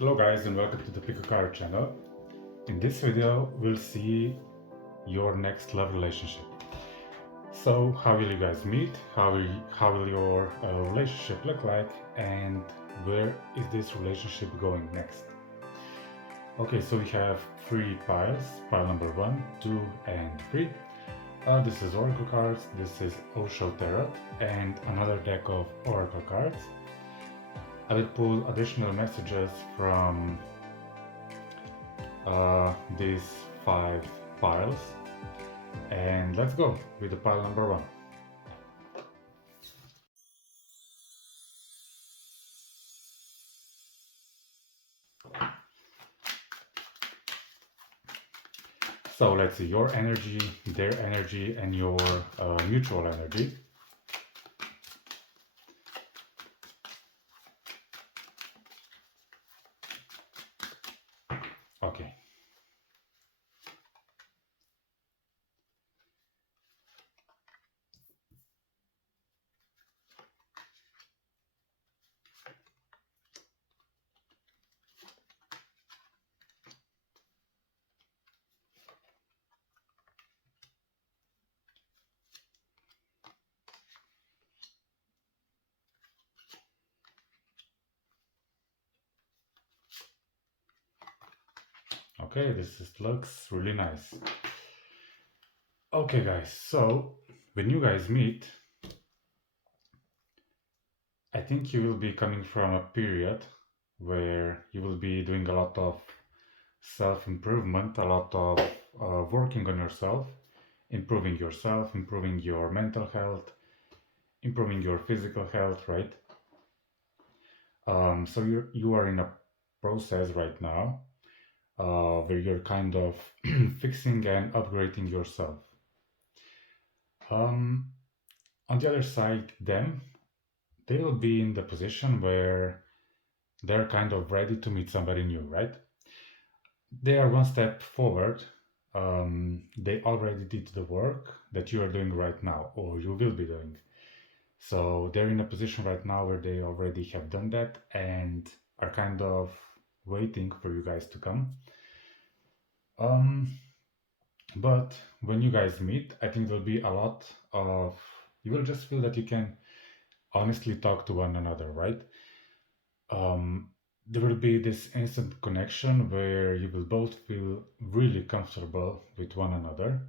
Hello guys and welcome to the Pick a Card channel. In this video we'll see your next love relationship. So how will you guys meet, how will your relationship look like, and where is this relationship going next? Okay, so we have three piles, pile number 1, 2 and 3. This is Oracle cards, this is Osho Tarot and another deck of Oracle cards. I will pull additional messages from these 5 piles, and let's go with the pile number 1. So let's see your energy, their energy, and your mutual energy. Okay. Okay, looks really nice. Okay guys, so when you guys meet, I think you will be coming from a period where you will be doing a lot of self-improvement, a lot of working on yourself, improving your mental health, improving your physical health, right? So you are in a process right now where you're kind of fixing and upgrading yourself. On the other side, they will be in the position where they're kind of ready to meet somebody new, right? They are one step forward. They already did the work that you are doing right now, or you will be doing. So they're in a position right now where they already have done that and are kind of waiting for you guys to come. But when you guys meet, I think there'll be a lot of, you will just feel that you can honestly talk to one another, right? There will be this instant connection where you will both feel really comfortable with one another.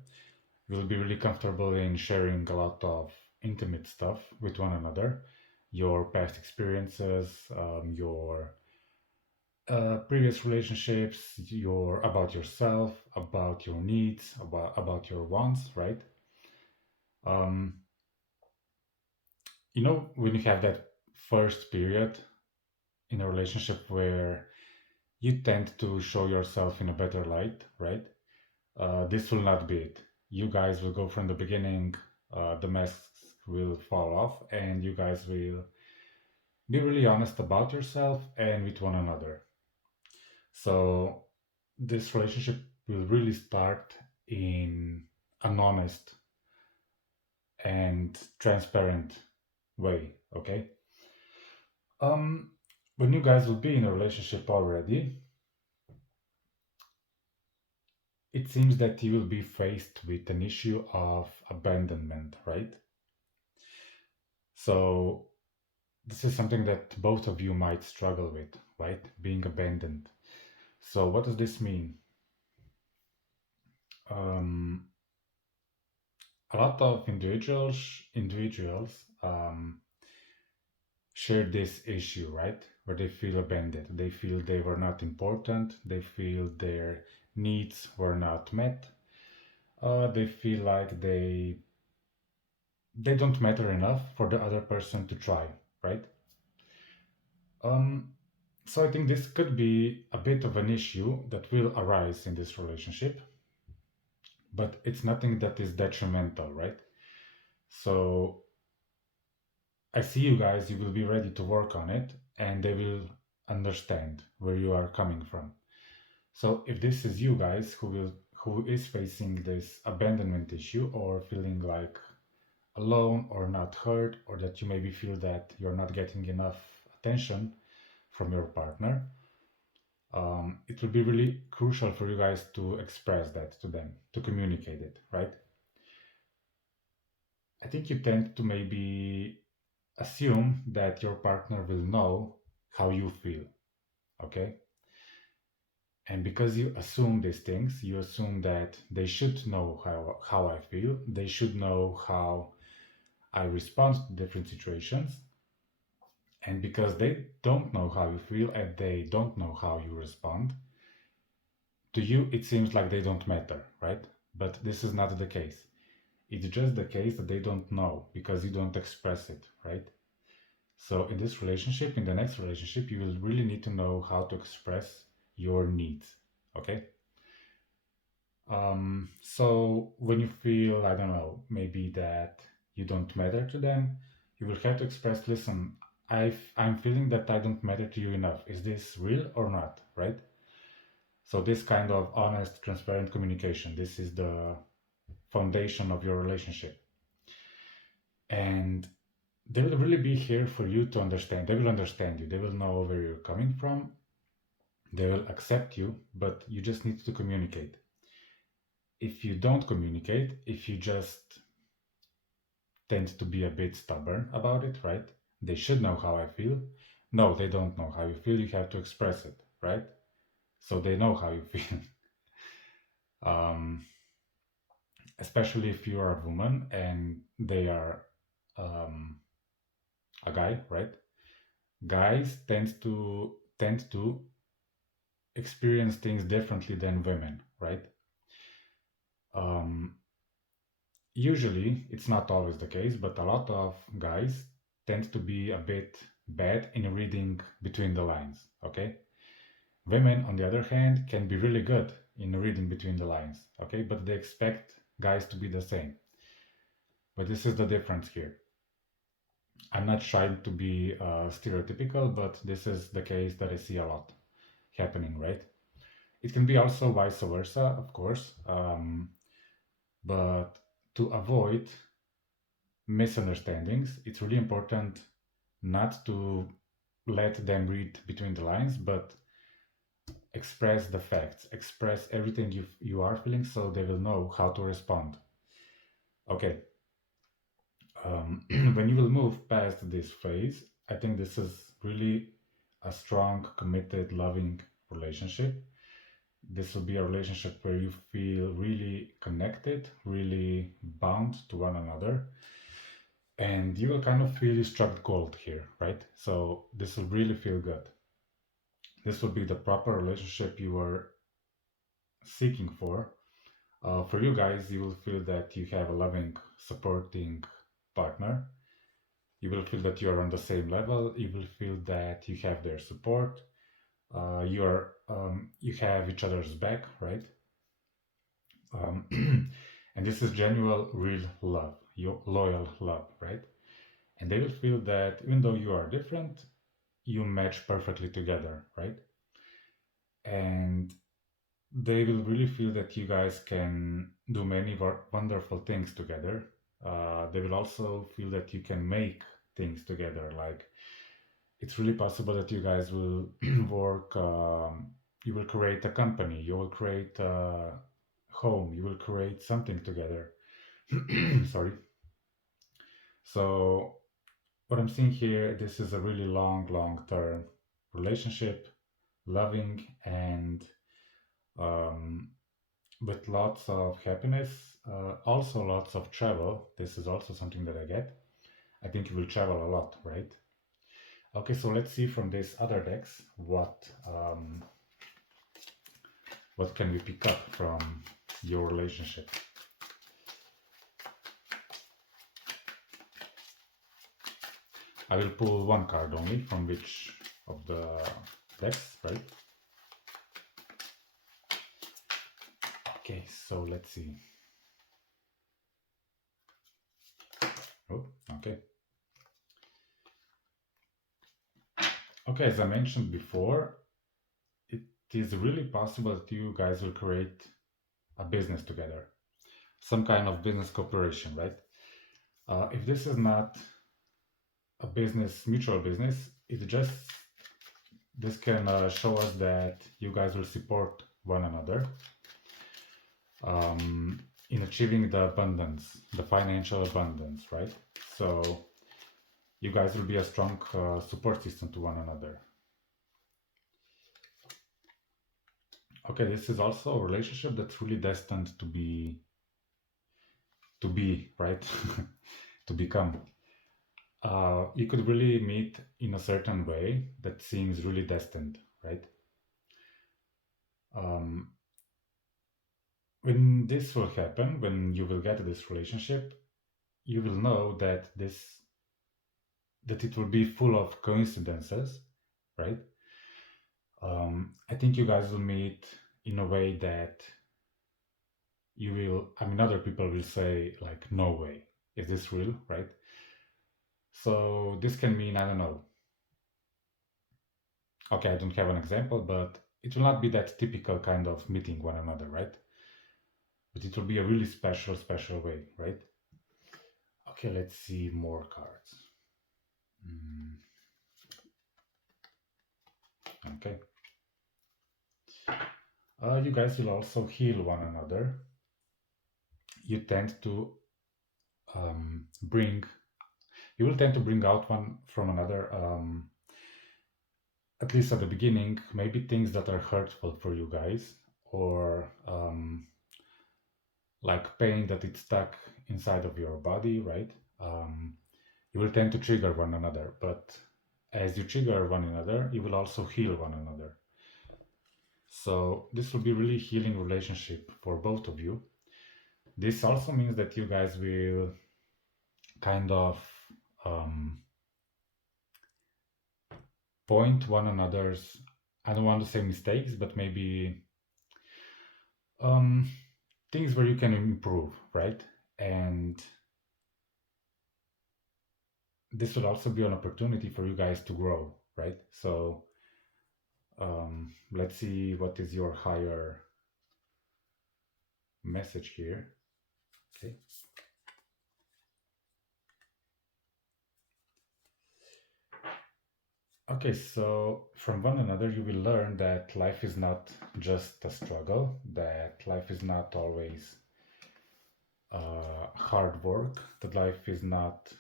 You will be really comfortable in sharing a lot of intimate stuff with one another, your past experiences, your previous relationships, about yourself, about your needs, about your wants, right? Um, when you have that first period in a relationship where you tend to show yourself in a better light, right? This will not be it. You guys will go from the beginning, the masks will fall off, and you guys will be really honest about yourself and with one another. So this relationship will really start in an honest and transparent way, okay? Um, when you guys will be in a relationship already, it seems that you will be faced with an issue of abandonment, right? So this is something that both of you might struggle with, right? Being abandoned. So what does this mean? Um, a lot of individuals share this issue, right? Where they feel abandoned. They feel they were not important. They feel their needs were not met. They feel like they don't matter enough for the other person to try, right? Um, so I think this could be a bit of an issue that will arise in this relationship, but it's nothing that is detrimental, right? So I see you guys, you will be ready to work on it and they will understand where you are coming from. So if this is you guys who is facing this abandonment issue or feeling like alone or not heard, or that you maybe feel that you're not getting enough attention from your partner, it will be really crucial for you guys to express that to them, to communicate it, right? I think you tend to maybe assume that your partner will know how you feel, okay? And because you assume these things, you assume that they should know how I feel, they should know how I respond to different situations. And because they don't know how you feel and they don't know how you respond, to you it seems like they don't matter, right? But this is not the case. It's just the case that they don't know because you don't express it, right? So in this relationship, in the next relationship, you will really need to know how to express your needs, okay? So when you feel, I don't know, maybe that you don't matter to them, you will have to express, listen, I'm feeling that I don't matter to you enough. Is this real or not, right? So this kind of honest, transparent communication, this is the foundation of your relationship. And they will really be here for you to understand. They will understand you. They will know where you're coming from. They will accept you, but you just need to communicate. If you don't communicate, if you just tend to be a bit stubborn about it, right? They should know how I feel. No, they don't know how you feel. You have to express it, right? So they know how you feel. um, Especially if you are a woman and they are um, a guy, right? Guys tend to experience things differently than women, right? Um, Usually, it's not always the case, but a lot of guys tend to be a bit bad in reading between the lines, okay? Women, on the other hand, can be really good in reading between the lines, okay? But they expect guys to be the same. But this is the difference here. I'm not trying to be stereotypical, but this is the case that I see a lot happening, right? It can be also vice versa, of course, but to avoid misunderstandings, it's really important not to let them read between the lines, but express the facts, express everything you are feeling so they will know how to respond. Okay, when you will move past this phase, I think this is really a strong, committed, loving relationship. This will be a relationship where you feel really connected, really bound to one another, and you will kind of feel you struck gold here, right? So this will really feel good. This will be the proper relationship you are seeking for. For you guys, you will feel that you have a loving, supporting partner. You will feel that you are on the same level. You will feel that you have their support. You have each other's back, right? Um, and this is genuine, real love, your loyal love, right? And they will feel that even though you are different, you match perfectly together, right? And they will really feel that you guys can do many wonderful things together. They will also feel that you can make things together. Like it's really possible that you guys will work, you will create a company, you will create a home, you will create something together. Sorry. So, what I'm seeing here, this is a really long term relationship, loving and um, with lots of happiness, also lots of travel. This is also something that I get. I think you will travel a lot, right? Okay, so let's see from these other decks what can we pick up from your relationship. I will pull one card only from which of the decks, right? Okay, so let's see. Oh, okay. Okay, as I mentioned before, it is really possible that you guys will create a business together, some kind of business cooperation, right? If this is not a business, mutual business, it's just This can show us that you guys will support one another in achieving the abundance, the financial abundance, right? So you guys will be a strong support system to one another. Okay, this is also a relationship that's really destined to be, right? To become. You could really meet in a certain way that seems really destined, right? Um, when this will happen, when you will get this relationship, you will know that it will be full of coincidences, right? I think you guys will meet in a way that you will, I mean, other people will say, like, no way, is this real, right? So this can mean, I don't know. Okay, I don't have an example, but it will not be that typical kind of meeting one another, right? But it will be a really special way, right? Okay, let's see more cards. Okay. You guys will also heal one another. You tend to you will tend to bring out one from another, at least at the beginning, maybe things that are hurtful for you guys, or like pain that it's stuck inside of your body, right? You will tend to trigger one another, but as you trigger one another, you will also heal one another. So this will be really healing relationship for both of you. This also means that you guys will kind of um, point one another's, I don't want to say mistakes, but maybe things where you can improve, right? And this will also be an opportunity for you guys to grow, right? So let's see what is your higher message here. Okay. Okay, so from one another, you will learn that life is not just a struggle, that life is not always hard work, that life is not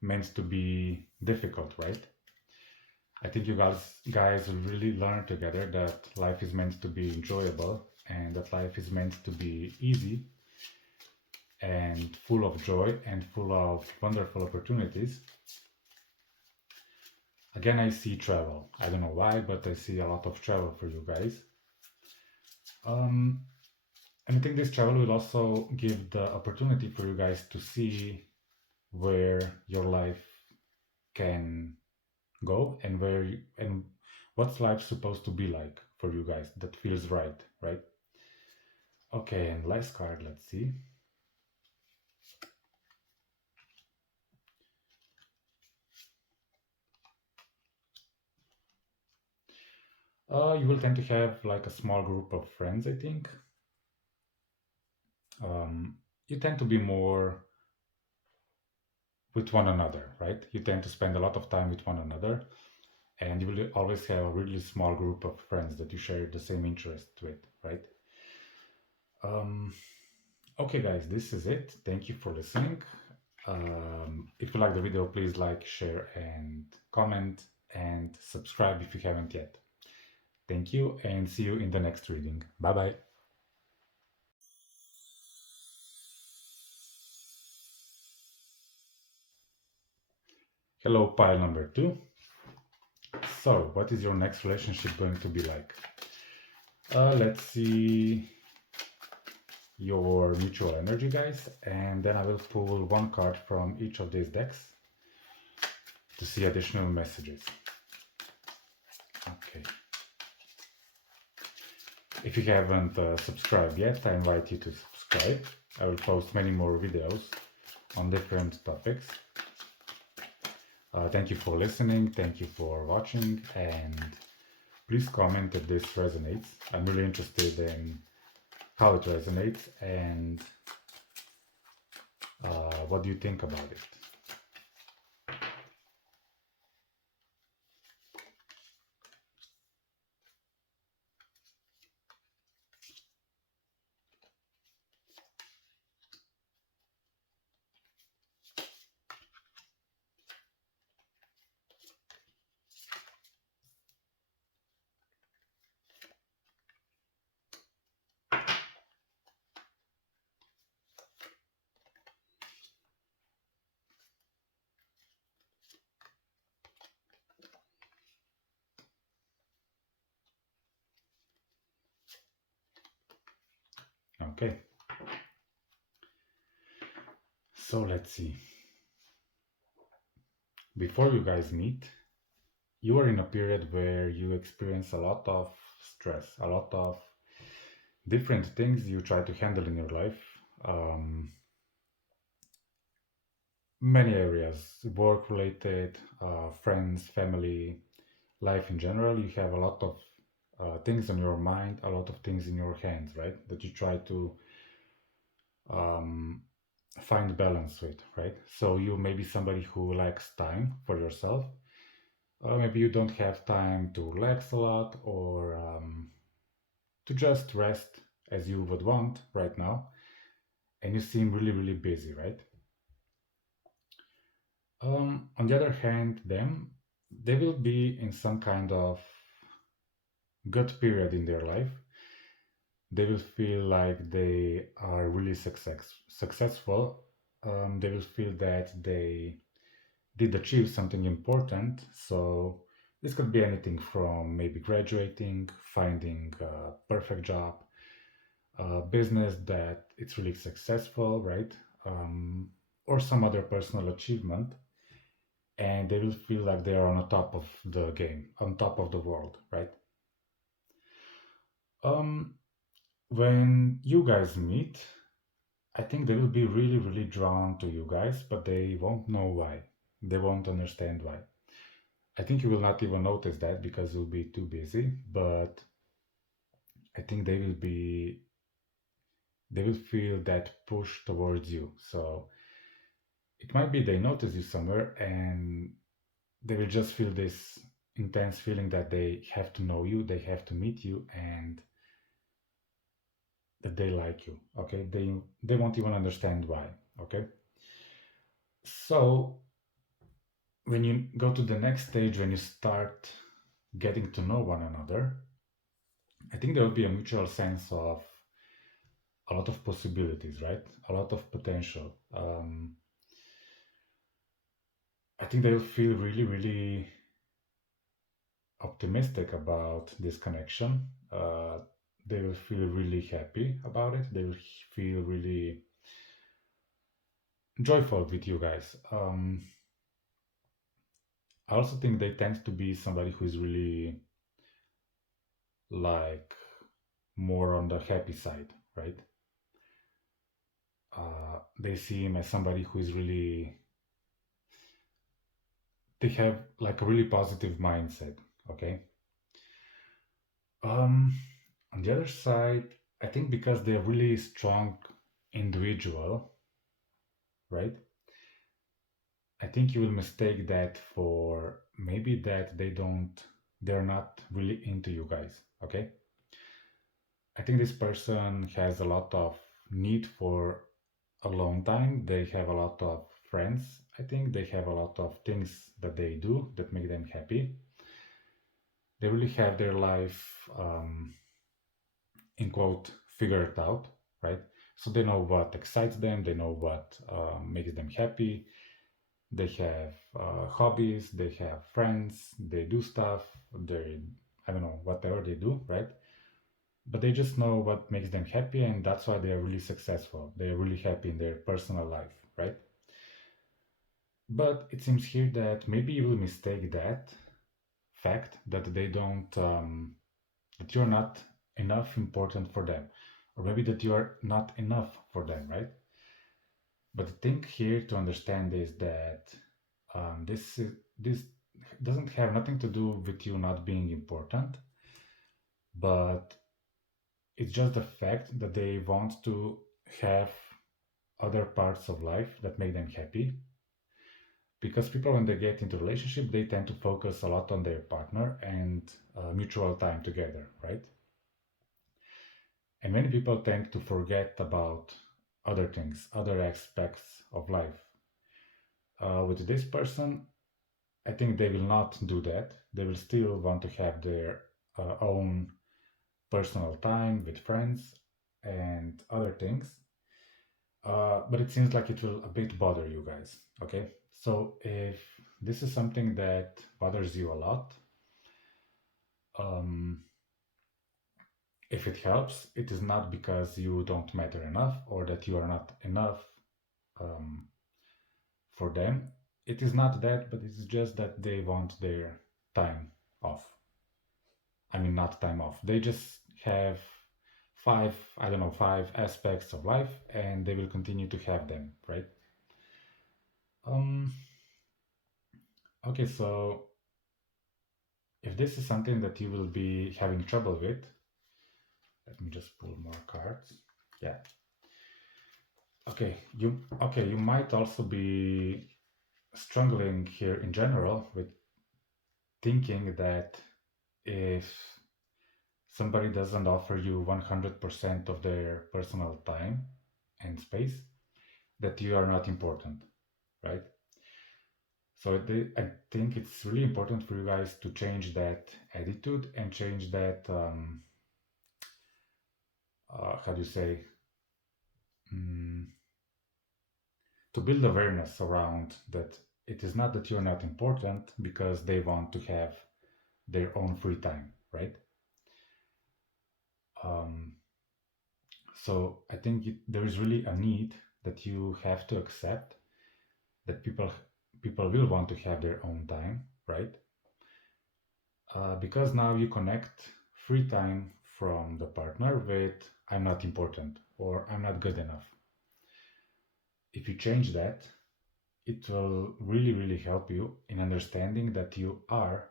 meant to be difficult, right? I think you guys will really learn together that life is meant to be enjoyable and that life is meant to be easy and full of joy and full of wonderful opportunities. Again, I see travel. I don't know why, but I see a lot of travel for you guys. And I think this travel will also give the opportunity for you guys to see where your life can go and and what's life supposed to be like for you guys that feels right, right? Okay, and last card, let's see. You will tend to have like a small group of friends, I think. You tend to be more with one another, right? You tend to spend a lot of time with one another, and you will always have a really small group of friends that you share the same interest with, right? Okay, guys, this is it. Thank you for listening. If you like the video, please like, share, and comment, and subscribe if you haven't yet. Thank you, and see you in the next reading. Bye bye. Hello, pile number 2. So, what is your next relationship going to be like? Let's see your mutual energy, guys, and then I will pull one card from each of these decks to see additional messages. Okay. If you haven't subscribed yet, I invite you to subscribe. I will post many more videos on different topics. Thank you for listening, thank you for watching, and please comment if this resonates. I'm really interested in how it resonates and what do you think about it. Okay, so let's see. Before you guys meet, you are in a period where you experience a lot of stress, a lot of different things you try to handle in your life. Um, Many areas, work related, friends, family, life in general. You have a lot of things on your mind, a lot of things in your hands, right? That you try to um, find balance with, right? So you may be somebody who lacks time for yourself. Maybe you don't have time to relax a lot or to just rest as you would want right now. And you seem really, really busy, right? On the other hand, them, they will be in some kind of good period in their life. They will feel like they are really successful. They will feel that they did achieve something important. So this could be anything from maybe graduating, finding a perfect job, a business that it's really successful, right? Or some other personal achievement, and they will feel like they are on the top of the game, on top of the world, right? Um, when you guys meet, I think they will be really, really drawn to you guys, but they won't know why. They won't understand why. I think you will not even notice that because you'll be too busy, but I think they will feel that push towards you. So it might be they notice you somewhere and they will just feel this intense feeling that they have to know you, they have to meet you, and that they like you. Okay, they won't even understand why. Okay, so when you go to the next stage, when you start getting to know one another, I think there will be a mutual sense of a lot of possibilities, right? A lot of potential. I think they'll feel really, really optimistic about this connection. They will feel really happy about it. They will feel really joyful with you guys. I also think they tend to be somebody who is really like more on the happy side, right? They see him as somebody who is really, they have like a really positive mindset, okay? Um, on the other side, I think because they're really strong individual, right? I think you will mistake that for maybe that they're not really into you guys, okay? I think this person has a lot of need for a long time. They have a lot of friends. I think they have a lot of things that they do that make them happy. They really have their life, in quote, figured out, right? So they know what excites them. They know what makes them happy. They have hobbies. They have friends. They do stuff. They, I don't know, whatever they do, right? But they just know what makes them happy, and that's why they are really successful. They are really happy in their personal life, right? But it seems here that maybe you will mistake that fact that they don't, that you're not enough important for them, or maybe that you are not enough for them, right? But the thing here to understand is that this doesn't have nothing to do with you not being important, but it's just the fact that they want to have other parts of life that make them happy. Because people, when they get into relationship, they tend to focus a lot on their partner and mutual time together, right? And many people tend to forget about other things, other aspects of life. With this person, I think they will not do that. They will still want to have their own personal time with friends and other things. But it seems like it will a bit bother you guys. Okay, so if this is something that bothers you a lot, um, If it helps, it is not because you don't matter enough or that you are not enough um, for them. It is not that, but it's just that they want their time off. I mean, not time off. They just have five, I don't know, five aspects of life and they will continue to have them, right? Um, okay, so if this is something that you will be having trouble with, let me just pull more cards. Yeah. Okay, you might also be struggling here in general with thinking that if somebody doesn't offer you 100% of their personal time and space, that you are not important, right? So I think it's really important for you guys to change that attitude and change that, how do you say, mm, to build awareness around that it is not that you're not important because they want to have their own free time, right? Um, so I think there is really a need that you have to accept that people will want to have their own time, right? Because now you connect free time from the partner with I'm not important or I'm not good enough. If you change that, it will really, really help you in understanding that you are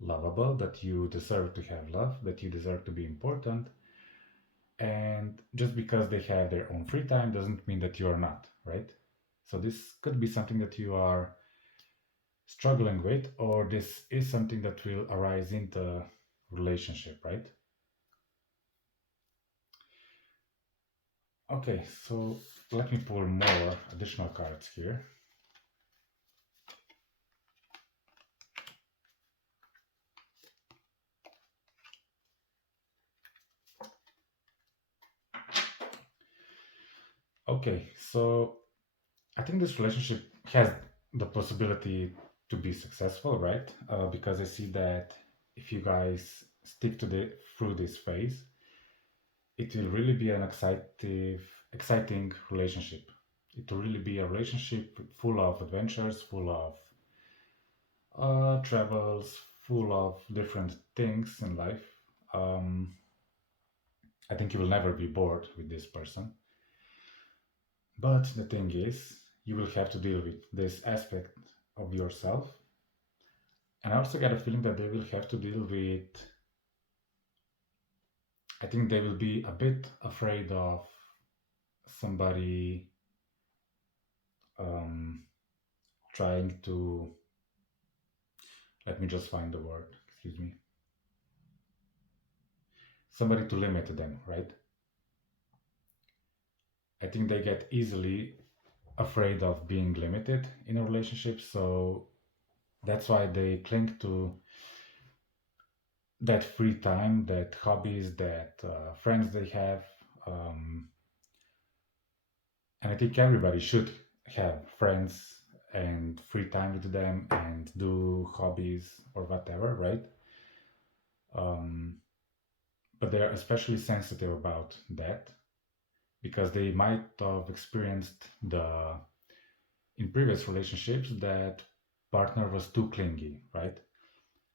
lovable, that you deserve to have love, that you deserve to be important. And just because they have their own free time doesn't mean that you're not, right? So this could be something that you are struggling with, or this is something that will arise in the relationship, right? Okay, so let me pull more additional cards here. Okay, so I think this relationship has the possibility to be successful, right? Because I see that if you guys stick to the through this phase, it will really be an exciting relationship. It will really be a relationship full of adventures, full of travels, full of different things in life. Um, I think you will never be bored with this person. But the thing is, you will have to deal with this aspect of yourself. And I also get a feeling that they will have to deal with, I think they will be a bit afraid of somebody um, trying to, let me just find the word, excuse me, somebody to limit them, right? I think they get easily afraid of being limited in a relationship. So that's why they cling to that free time, that hobbies, that friends they have. Um, and I think everybody should have friends and free time with them and do hobbies or whatever, right? Um, but they're especially sensitive about that because they might have experienced the in previous relationships that partner was too clingy, right?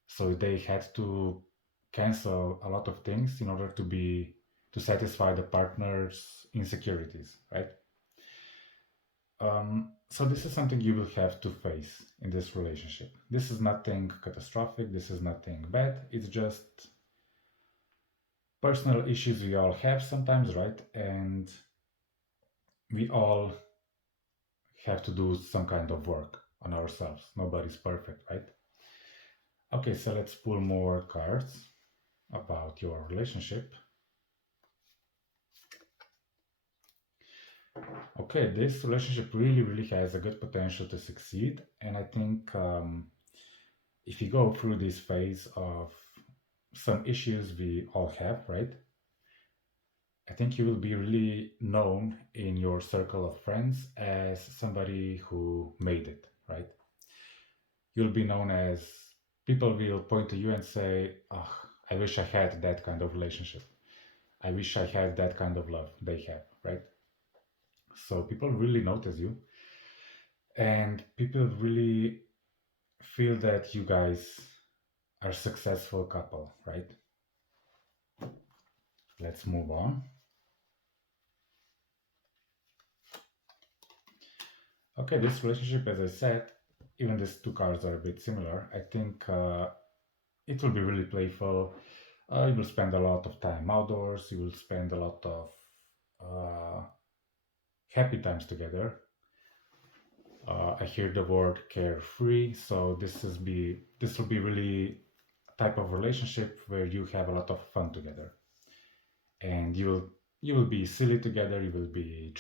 So they had to cancel a lot of things in order to satisfy the partner's insecurities, right? So this is something you will have to face in this relationship. This is nothing catastrophic. This is nothing bad. It's just personal issues we all have sometimes, right? And we all have to do some kind of work on ourselves. Nobody's perfect, right? Okay, so let's pull more cards about your relationship. Okay, this relationship really, really has a good potential to succeed. And I think if you go through this phase of some issues we all have, right? I think you will be really known in your circle of friends as somebody who made it, right? You'll be known as people will point to you and say, oh, I wish I had that kind of relationship. I wish I had that kind of love they have, right? So people really notice you, and people really feel that you guys are a successful couple, right? Let's move on. Okay, this relationship, as I said, even these two cards are a bit similar. I think it will be really playful. You will spend a lot of time outdoors. You will spend a lot of uh, happy times together. I hear the word carefree, so this will be really type of relationship where you have a lot of fun together, and you will be silly together. You will be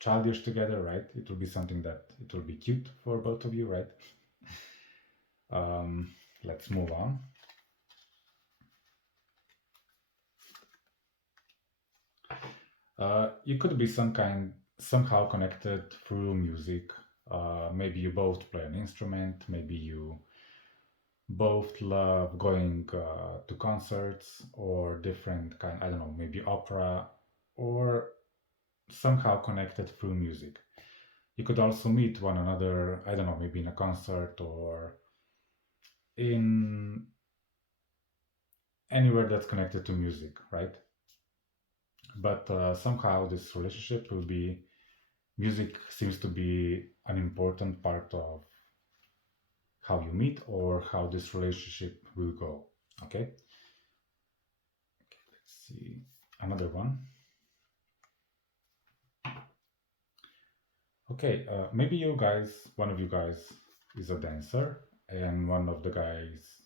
childish together, right? It will be something that it will be cute for both of you, right? Um, let's move on. You could be somehow connected through music. Maybe you both play an instrument. Maybe you both love going to concerts or different kind. I don't know, maybe opera, or somehow connected through music. You could also meet one another. I don't know, maybe in a concert or in anywhere that's connected to music, right? But somehow this relationship will be music seems to be an important part of how you meet or how this relationship will go. Okay, let's see another one. Okay, maybe one of you guys is a dancer and one of the guys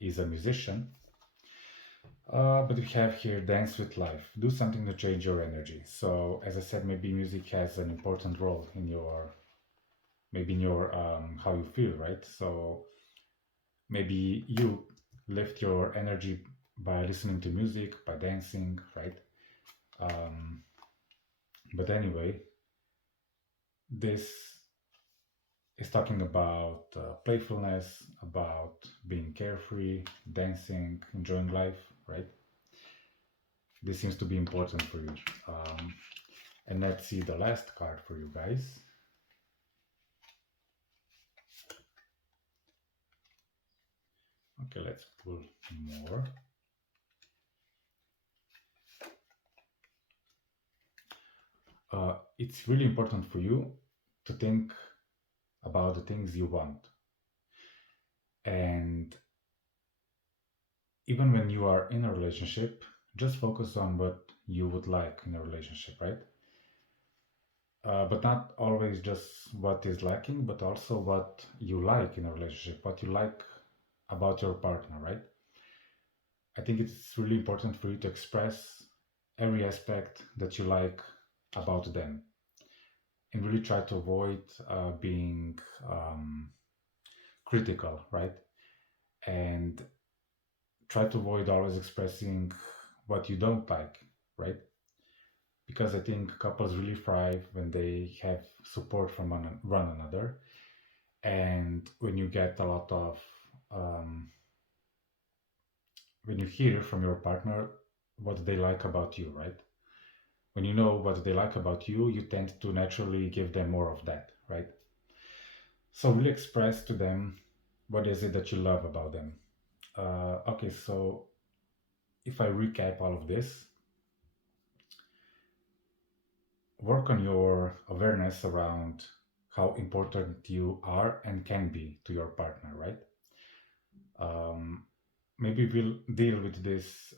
is a musician. But we have here dance with life. Do something to change your energy. So, as I said, maybe music has an important role in your how you feel, right? So maybe you lift your energy by listening to music, by dancing, right? Um, but anyway, this is talking about playfulness, about being carefree, dancing, enjoying life, right? This seems to be important for you. And let's see the last card for you guys. Okay, let's pull more. It's really important for you to think about the things you want. And even when you are in a relationship, just focus on what you would like in a relationship, right? But not always just what is lacking, but also what you like in a relationship, what you like about your partner, right? I think it's really important for you to express every aspect that you like about them and really try to avoid being critical, right? And try to avoid always expressing what you don't like, right? Because I think couples really thrive when they have support from one another, and when you get a lot of um, when you hear from your partner what they like about you, right? When you know what they like about you, you tend to naturally give them more of that, right? So really express to them what is it that you love about them. Okay, so if I recap all of this, work on your awareness around how important you are and can be to your partner, right? Um, Maybe we'll deal with this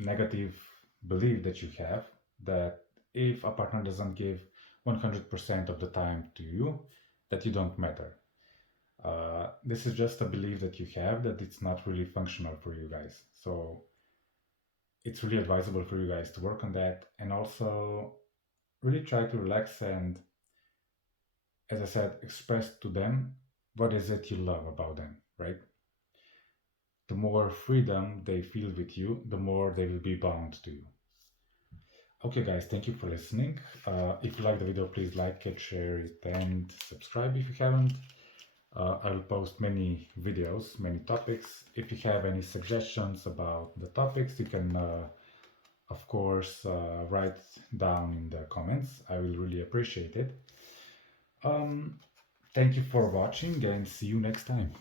negative belief that you have that if a partner doesn't give 100% of the time to you, that you don't matter. This is just a belief that you have that it's not really functional for you guys. So it's really advisable for you guys to work on that and also really try to relax and, as I said, express to them what is it you love about them, right? The more freedom they feel with you, the more they will be bound to you. Okay, guys, thank you for listening. If you like the video, please like it, share it, and subscribe if you haven't. I'll post many videos, many topics. If you have any suggestions about the topics, you can, of course, write down in the comments. I will really appreciate it. Um, Thank you for watching and see you next time.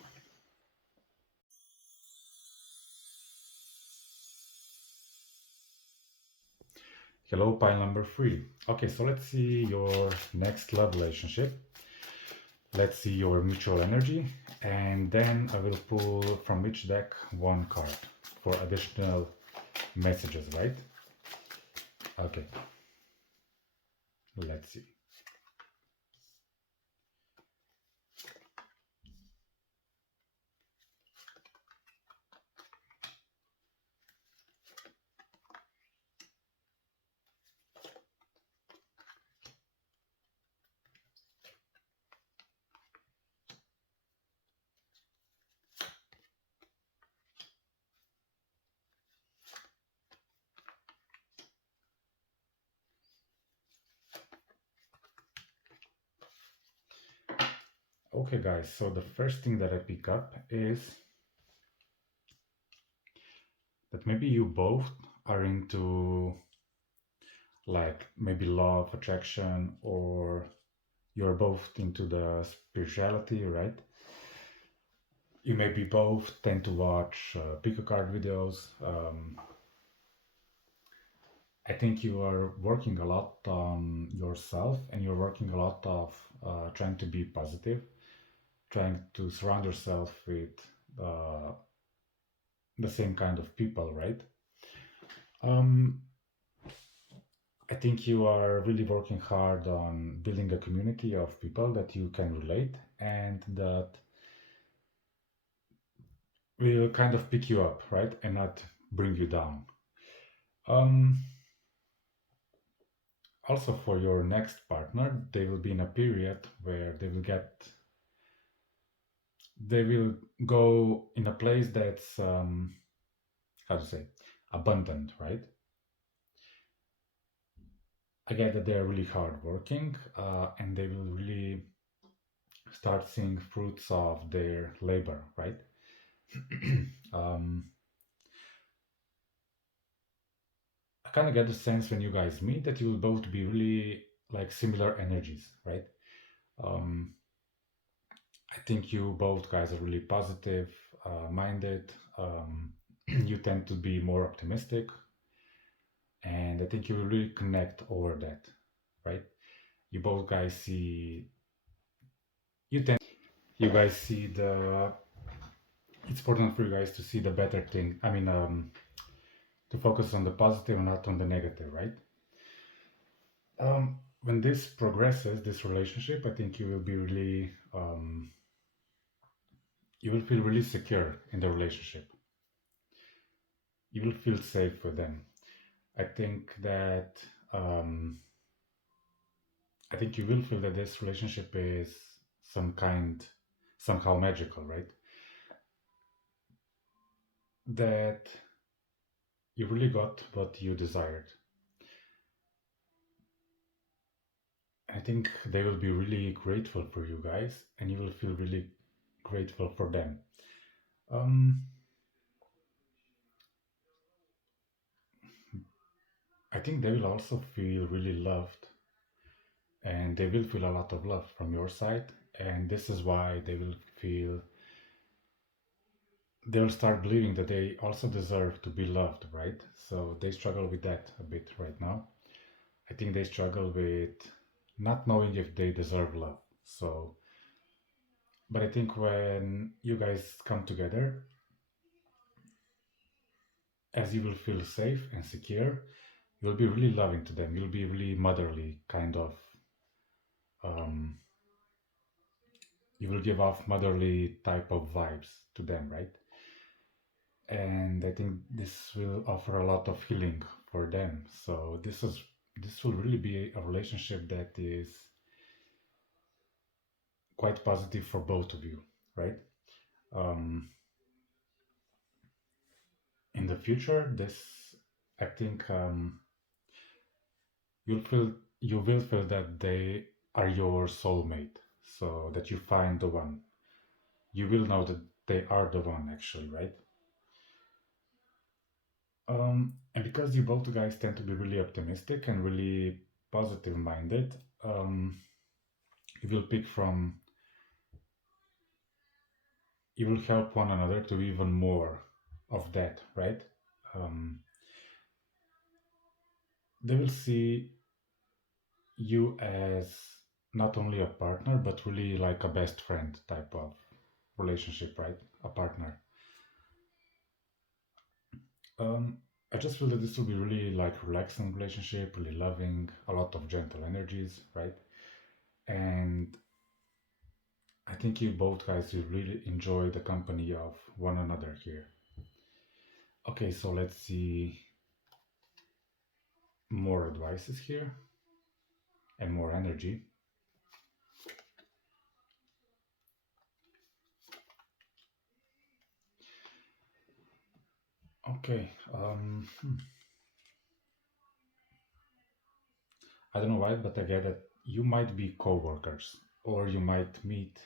Hello, pile number 3. Okay, so let's see your next love relationship. Let's see your mutual energy, and then I will pull from each deck one card for additional messages, right? Okay, let's see. Okay, guys, so the first thing that I pick up is that maybe you both are into like maybe love, attraction, or you're both into the spirituality, right? You maybe both tend to watch pick a card videos. I think you are working a lot on yourself and you're working a lot of trying to be positive, trying to surround yourself with uh, the same kind of people, right? Um, I think you are really working hard on building a community of people that you can relate and that will kind of pick you up, right? And not bring you down. Um, Also, for your next partner, they will be in a period where they will go in a place that's, how to say, abundant, right? I get that they're really hardworking, and they will really start seeing fruits of their labor, right? um, I kind of get the sense when you guys meet that you will both be really like similar energies, right? Um, I think you both guys are really positive minded. You tend to be more optimistic, and I think you will really connect over that, right? You both guys see you tend you guys see the it's important for you guys to see the better thing. I mean, to focus on the positive and not on the negative, right? When this progresses, this relationship, I think you will be really you will feel really secure in the relationship. You will feel safe with them. I think that um, I think you will feel that this relationship is some kind, somehow magical, right? That you really got what you desired. I think they will be really grateful for you guys, and you will feel really grateful for them. Um, I think they will also feel really loved, and they will feel a lot of love from your side, and this is why they'll start believing that they also deserve to be loved, right? So they struggle with that a bit right now. I think they struggle with not knowing if they deserve love. So, but I think when you guys come together, as you will feel safe and secure, you'll be really loving to them. You'll be really motherly, kind of. Um, you will give off motherly type of vibes to them, right? And I think this will offer a lot of healing for them. So this will really be a relationship that is quite positive for both of you, right? Um, in the future, this I think you will feel that they are your soulmate, so that you find the one. you will know that they are the one actually, right? And because you both guys tend to be really optimistic and really positive minded, you will pick from, you will help one another to even more of that, right? Um, they will see you as not only a partner, but really like a best friend type of relationship, right? A partner. Um, I just feel that this will be really like relaxing relationship, really loving, a lot of gentle energies, right? And I think you both guys will really enjoy the company of one another here. Okay, so let's see more advices here and more energy. Okay, I don't know why, but I get that you might be co-workers, or you might meet,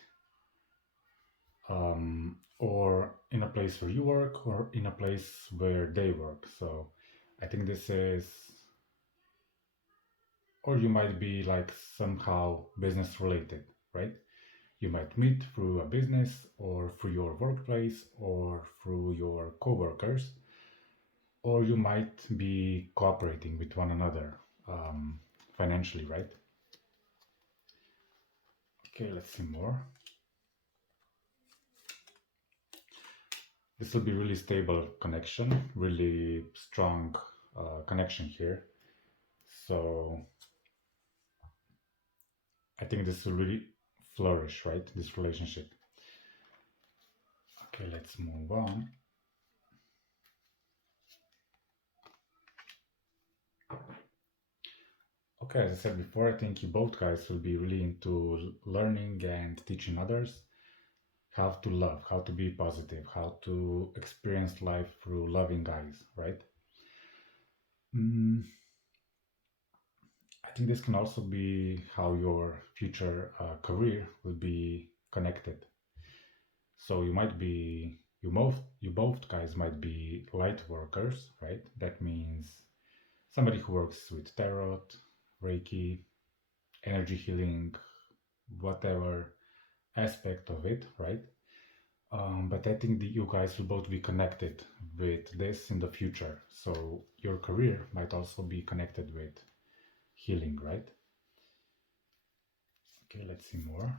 or in a place where you work, or in a place where they work. So I think this is, or you might be like somehow business related, right? You might meet through a business, or through your workplace, or through your co-workers, or you might be cooperating with one another financially, right? Okay, let's see more. This will be really stable connection, really strong connection here. So I think this will really flourish, right? This relationship. Okay, let's move on. Okay, as I said before, I think you both guys will be really into learning and teaching others how to love, how to be positive, how to experience life through loving eyes, right? Mm, I think this can also be how your future career will be connected. So you both guys might be light workers, right? That means somebody who works with tarot, Reiki, energy healing, whatever aspect of it, right? But I think that you guys will both be connected with this in the future. So your career might also be connected with healing, right? Okay, let's see more.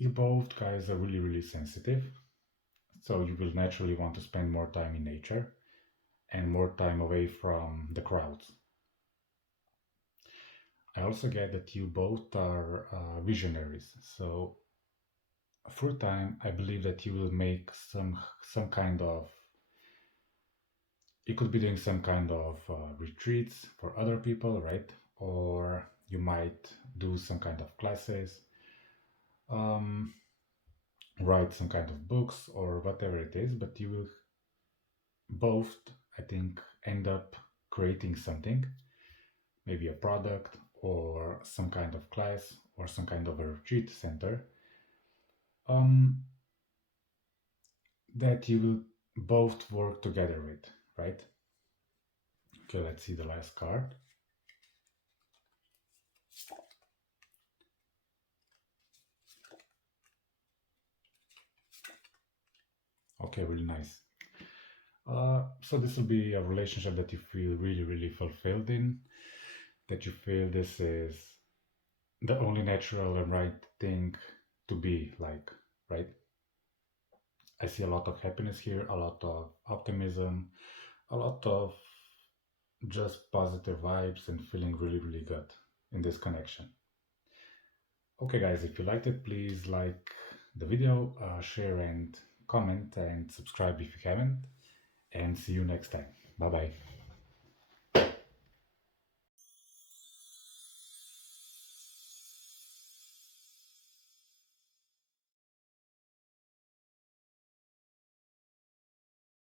You both guys are really, really sensitive. So you will naturally want to spend more time in nature and more time away from the crowds. I also get that you both are visionaries. So through time, I believe that you will make some kind of, you could be doing some kind of retreats for other people, right? Or you might do some kind of classes, um, write some kind of books or whatever it is, but you will both, I think, end up creating something, maybe a product or some kind of class or some kind of a retreat center, um, that you will both work together with, right? Okay, let's see the last card. Okay, really nice. So this will be a relationship that you feel really, really fulfilled in, that you feel this is the only natural and right thing to be like, right? I see a lot of happiness here, a lot of optimism, a lot of just positive vibes and feeling really, really good in this connection. Okay, guys, if you liked it, please like the video, share and comment, and subscribe if you haven't. And see you next time. Bye bye.